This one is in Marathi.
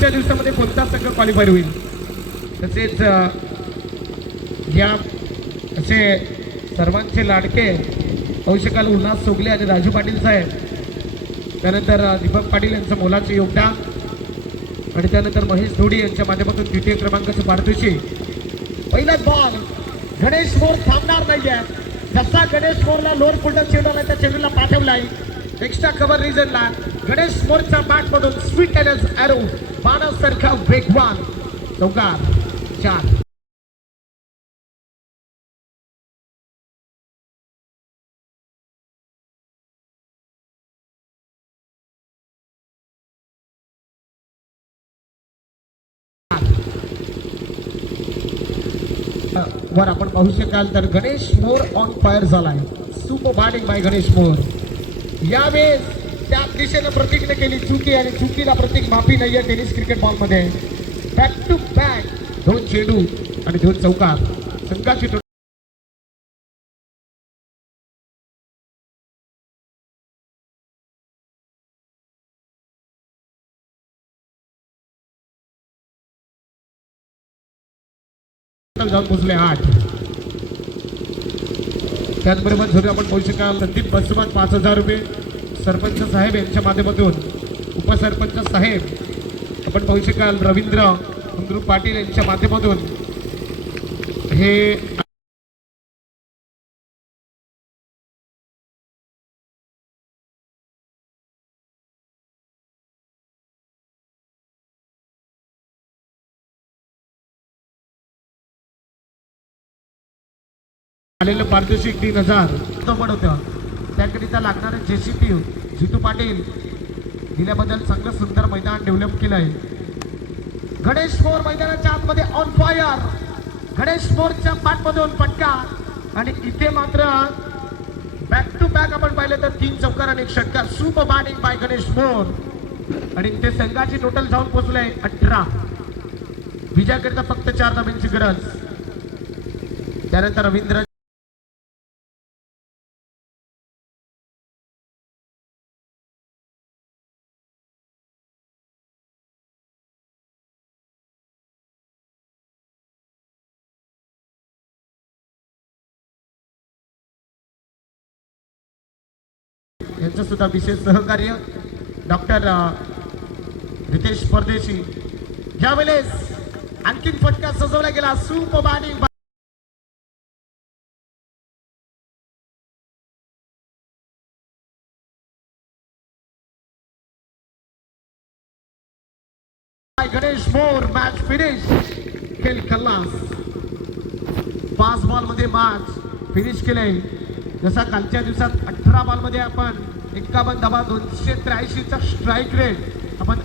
पुढच्या दिवसामध्ये कोणता संघ क्वालिफाय होईल. तसेच या असे सर्वांचे लाडके औषकाल उल्हास सोगले आणि राजू पाटील साहेब, त्यानंतर दीपक पाटील यांचं मोलाचे योगदान आणि त्यानंतर महेश धोडी यांच्या माध्यमातून द्वितीय क्रमांकाचे पारितोषिक. पहिलाच बॉल गणेश मोर थांबणार नाहीये. जसा गणेश मोरला लोअर फुलटन चेंडू आला त्या चेंडूला पाठवलाय एक्स्ट्रा कव्हर रिजनला. गणेश मोरच्या बॅट मधून स्वीट एनर्ज एरो बाणासारखा वेगवान चौकार 4. वर आपण पाहू शकाल तर गणेश मोर ऑन फायर झालाय. सुपर बॅटिंग बाय गणेश मोर. यावेळेस त्या दिशेनं प्रतीकने केली चुकी आणि चुकीला प्रतीक माफी नाहीये टेनिस क्रिकेट बॉल मध्ये. बॅक टू बॅक 2 चेंडू आणि 2 चौकार. संघाची जाऊन पोहोचले 8. त्याचबरोबर जर आपण पाहू शकाल संदीप बसवान 5000 रुपये सरपंच साहेब यांच्या माध्यमातून. उपसरपंच साहेब आपण पाहू शकाल रवींद्र मंगरू पाटील यांच्या माध्यमातून हे आलेलं पारितोषिक 3000 पण होतं. त्याकरिता लागणारे JCP जितू पाटील दिल्याबद्दल चांगलं सुंदर मैदान डेव्हलप केलंय. गणेश मोर मैदानाच्या आतमध्ये ऑन फायर. गणेश मोरच्या बॅटमधून फटका आणि इथे मात्र बॅक टू बॅक आपण पाहिलं तर 3 चौकार आणि 1 षटकार. सुपर बॅटिंग बाय गणेश मोर आणि इथे संघाची टोटल जाऊन पोहोचले 18. विजयाकरिता फक्त 4 धाब्यांची गरज. त्यानंतर रवींद्र यांचं सुद्धा विशेष सहकार्य डॉक्टर रितेश परदेशी. यावेळेस आणखीन फटका सजवला गेला. Super batting Ganesh More. Match finish. खेळ खल्लास. 5 बॉल मध्ये मॅच फिनिश केले. जसा कालच्या दिवसात 18 बॉल मध्ये आपण 51 धावा 283 चा स्ट्राईक रेट आपण